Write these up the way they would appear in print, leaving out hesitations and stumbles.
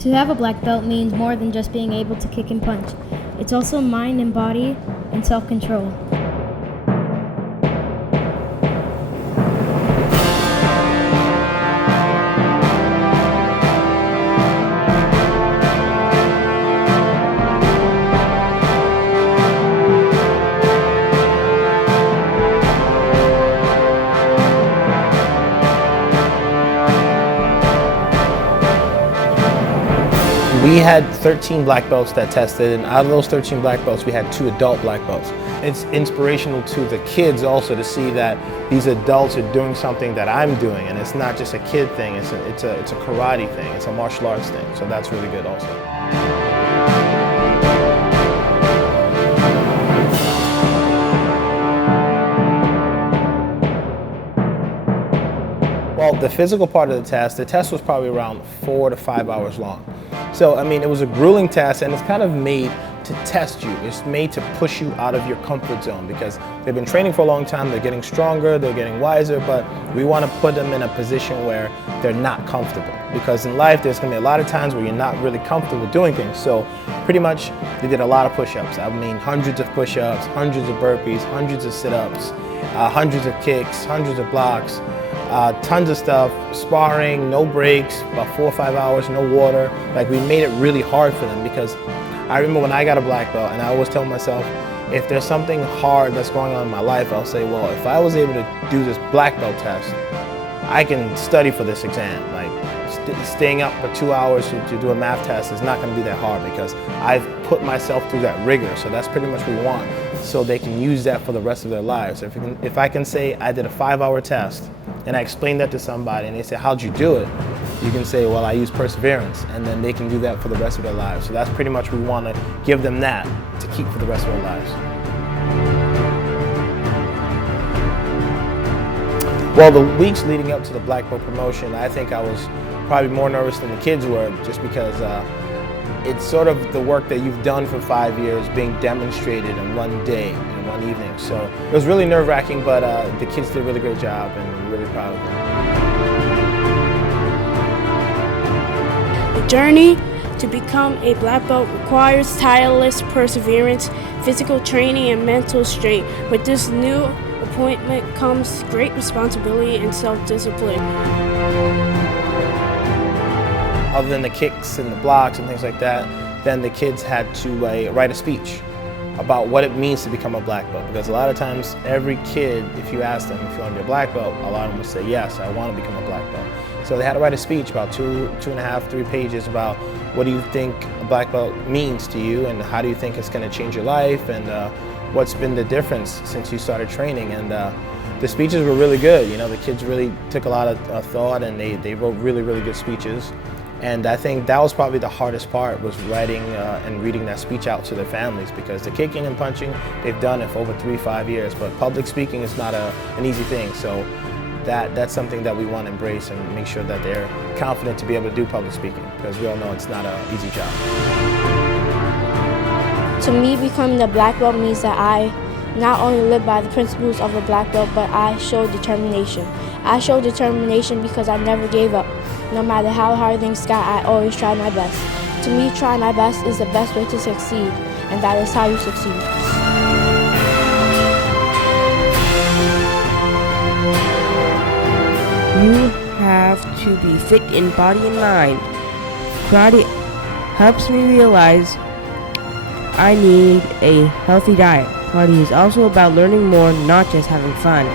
To have a black belt means more than just being able to kick and punch. It's also mind and body and self-control. We had 13 black belts that tested, and out of those 13 black belts, we had 2 adult black belts. It's inspirational to the kids also to see that these adults are doing something that I'm doing, and it's not just a kid thing, it's a karate thing, it's a martial arts thing, so that's really good also. Well, the physical part of the test was probably around 4 to 5 hours long. So, I mean, it was a grueling test, and it's kind of made to test you. It's made to push you out of your comfort zone because they've been training for a long time, they're getting stronger, they're getting wiser, but we want to put them in a position where they're not comfortable. Because in life, there's going to be a lot of times where you're not really comfortable doing things. So, pretty much, they did a lot of push-ups. I mean, hundreds of push-ups, hundreds of burpees, hundreds of sit-ups, hundreds of kicks, hundreds of blocks. Tons of stuff, sparring, no breaks, about 4 or 5 hours, no water. Like, we made it really hard for them because I remember when I got a black belt, and I always tell myself, if there's something hard that's going on in my life, I'll say, well, if I was able to do this black belt test, I can study for this exam. Like, staying up for 2 hours to do a math test is not going to be that hard because I've put myself through that rigor. So that's pretty much what we want. So they can use that for the rest of their lives. If I can say I did a 5-hour test and I explain that to somebody and they say, how'd you do it? You can say, well, I used perseverance, and then they can do that for the rest of their lives. So that's pretty much we want to give them that to keep for the rest of their lives. Well, the weeks leading up to the black belt promotion, I think I was probably more nervous than the kids were just because it's sort of the work that you've done for 5 years being demonstrated in one day, in one evening. So it was really nerve-wracking, but the kids did a really great job, and we're really proud of them. The journey to become a black belt requires tireless perseverance, physical training, and mental strength. With this new appointment comes great responsibility and self-discipline. Other than the kicks and the blocks and things like that, then the kids had to write a speech about what it means to become a black belt. Because a lot of times, every kid, if you ask them if you want to be a black belt, a lot of them will say, yes, I want to become a black belt. So they had to write a speech about 2.5, 3 pages about what do you think a black belt means to you, and how do you think it's going to change your life, and what's been the difference since you started training. And the speeches were really good. You know, the kids really took a lot of thought, and they wrote really, really good speeches. And I think that was probably the hardest part, was writing and reading that speech out to their families, because the kicking and punching, they've done it for over 3-5 years, but public speaking is not an easy thing. So that's something that we want to embrace and make sure that they're confident to be able to do public speaking, because we all know it's not an easy job. To me, becoming the black belt means that I not only live by the principles of a black belt, but I show determination. I show determination because I never gave up. No matter how hard things got, I always tried my best. To me, trying my best is the best way to succeed, and that is how you succeed. You have to be fit in body and mind. Karate helps me realize I need a healthy diet. Karate is also about learning more, not just having fun.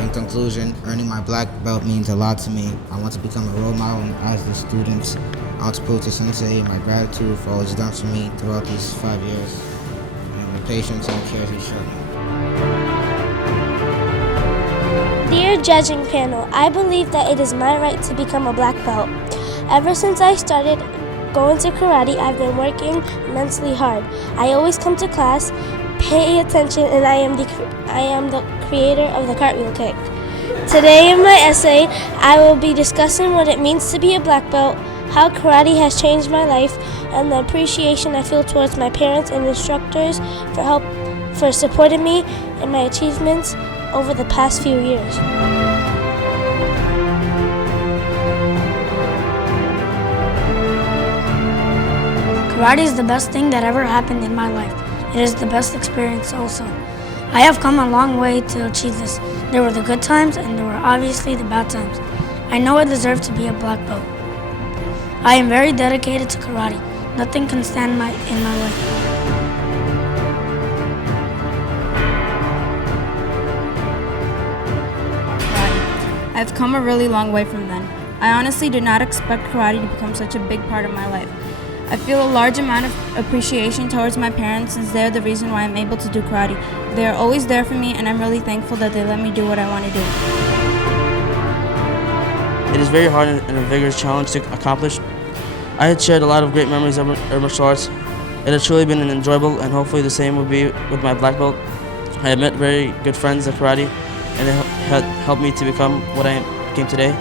In conclusion, earning my black belt means a lot to me. I want to become a role model and as the students. I want to prove to Sensei my gratitude for all he's done for me throughout these 5 years, and the patience and care he showed me. Dear judging panel, I believe that it is my right to become a black belt. Ever since I started going to karate, I've been working immensely hard. I always come to class, pay attention, and I am the creator of the cartwheel kick. Today in my essay, I will be discussing what it means to be a black belt, how karate has changed my life, and the appreciation I feel towards my parents and instructors for supporting me in my achievements over the past few years. Karate is the best thing that ever happened in my life. It is the best experience also. I have come a long way to achieve this. There were the good times and there were obviously the bad times. I know I deserve to be a black belt. I am very dedicated to karate. Nothing can stand in my way. I've come a really long way from then. I honestly did not expect karate to become such a big part of my life. I feel a large amount of appreciation towards my parents since they're the reason why I'm able to do karate. They are always there for me and I'm really thankful that they let me do what I want to do. It is very hard and a vigorous challenge to accomplish. I had shared a lot of great memories of martial arts. It has truly been an enjoyable and hopefully the same will be with my black belt. I have met very good friends at karate and it had helped me to become what I became today.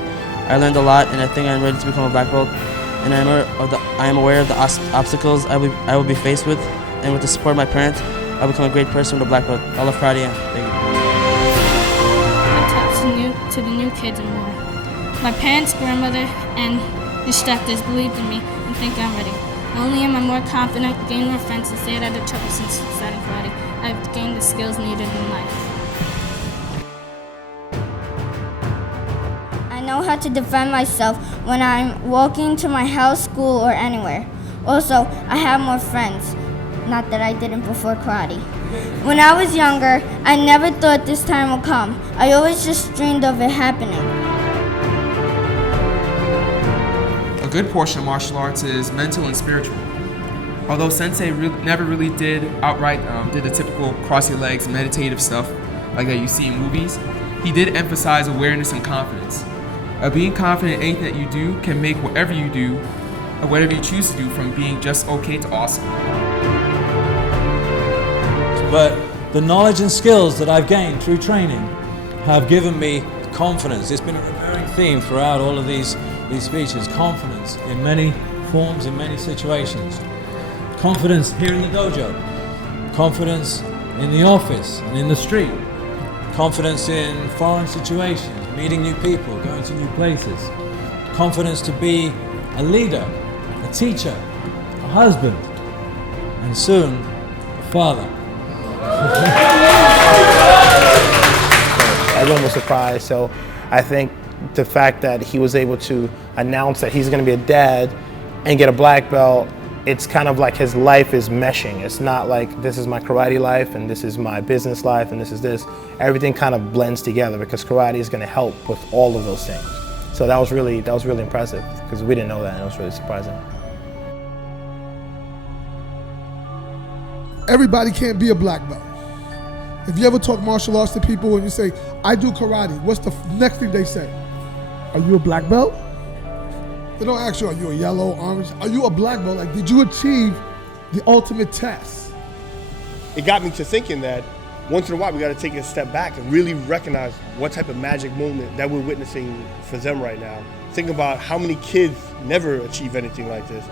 I learned a lot and I think I'm ready to become a black belt. And I am aware of the obstacles I will be faced with, and with the support of my parents, I'll become a great person with a black belt. I love karate. Thank you. I talk to the new kids and more. My parents, grandmother, and instructors believed in me and think I'm ready. Not only am I more confident, gained more friends, and stayed out of trouble since starting karate, I've gained the skills needed in life. I know how to defend myself when I'm walking to my house, school, or anywhere. Also, I have more friends. Not that I didn't before karate. When I was younger, I never thought this time would come. I always just dreamed of it happening. A good portion of martial arts is mental and spiritual. Although Sensei never really did outright did the typical cross your legs meditative stuff like that you see in movies, he did emphasize awareness and confidence. Being confident in anything that you do can make whatever you do, or whatever you choose to do, from being just okay to awesome. But the knowledge and skills that I've gained through training have given me confidence. It's been a recurring theme throughout all of these speeches. Confidence in many forms, in many situations. Confidence here in the dojo. Confidence in the office and in the street. Confidence in foreign situations, meeting new people, going to new places. Confidence to be a leader, a teacher, a husband, and soon a father. Everyone was surprised, so I think the fact that he was able to announce that he's going to be a dad and get a black belt, it's kind of like his life is meshing. It's not like this is my karate life and this is my business life and this is this. Everything kind of blends together because karate is going to help with all of those things. So that was really impressive because we didn't know that and it was really surprising. Everybody can't be a black belt. If you ever talk martial arts to people and you say, I do karate, what's the next thing they say? Are you a black belt? They don't ask you, are you a yellow, orange? Are you a black belt? Like, did you achieve the ultimate test? It got me to thinking that once in a while we got to take a step back and really recognize what type of magic moment that we're witnessing for them right now. Think about how many kids never achieve anything like this.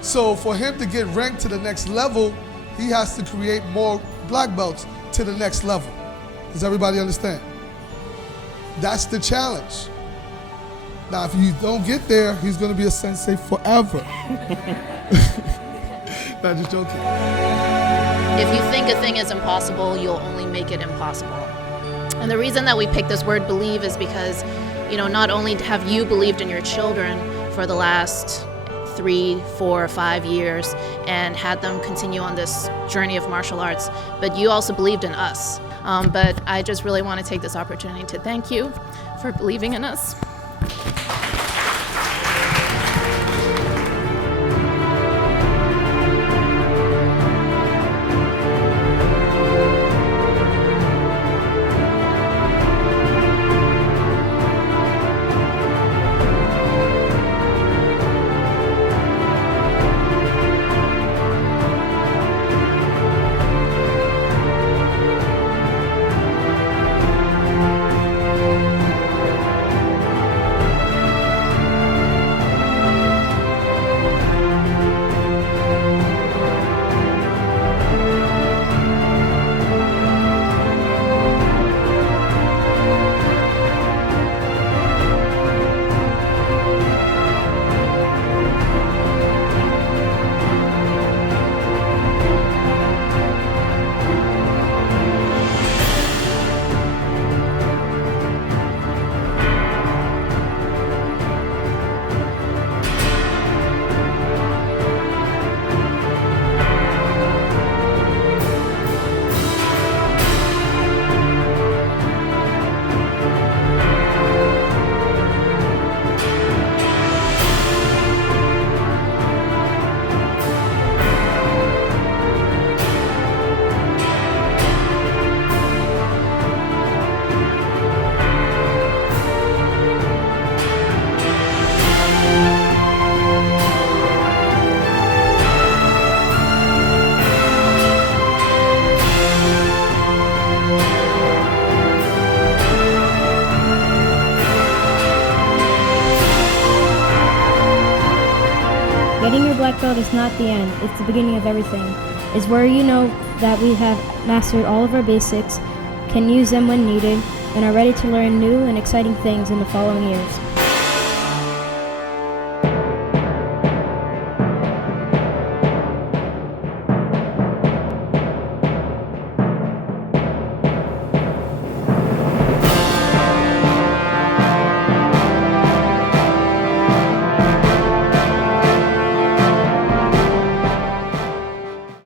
So for him to get ranked to the next level, he has to create more black belts to the next level. Does everybody understand? That's the challenge. Now, if you don't get there, he's going to be a sensei forever. Not just joking. If you think a thing is impossible, you'll only make it impossible. And the reason that we picked this word believe is because, not only have you believed in your children for the last 3, 4, 5 years and had them continue on this journey of martial arts, but you also believed in us. But I just really want to take this opportunity to thank you for believing in us. Getting your black belt is not the end, it's the beginning of everything. It's where you know that we have mastered all of our basics, can use them when needed, and are ready to learn new and exciting things in the following years.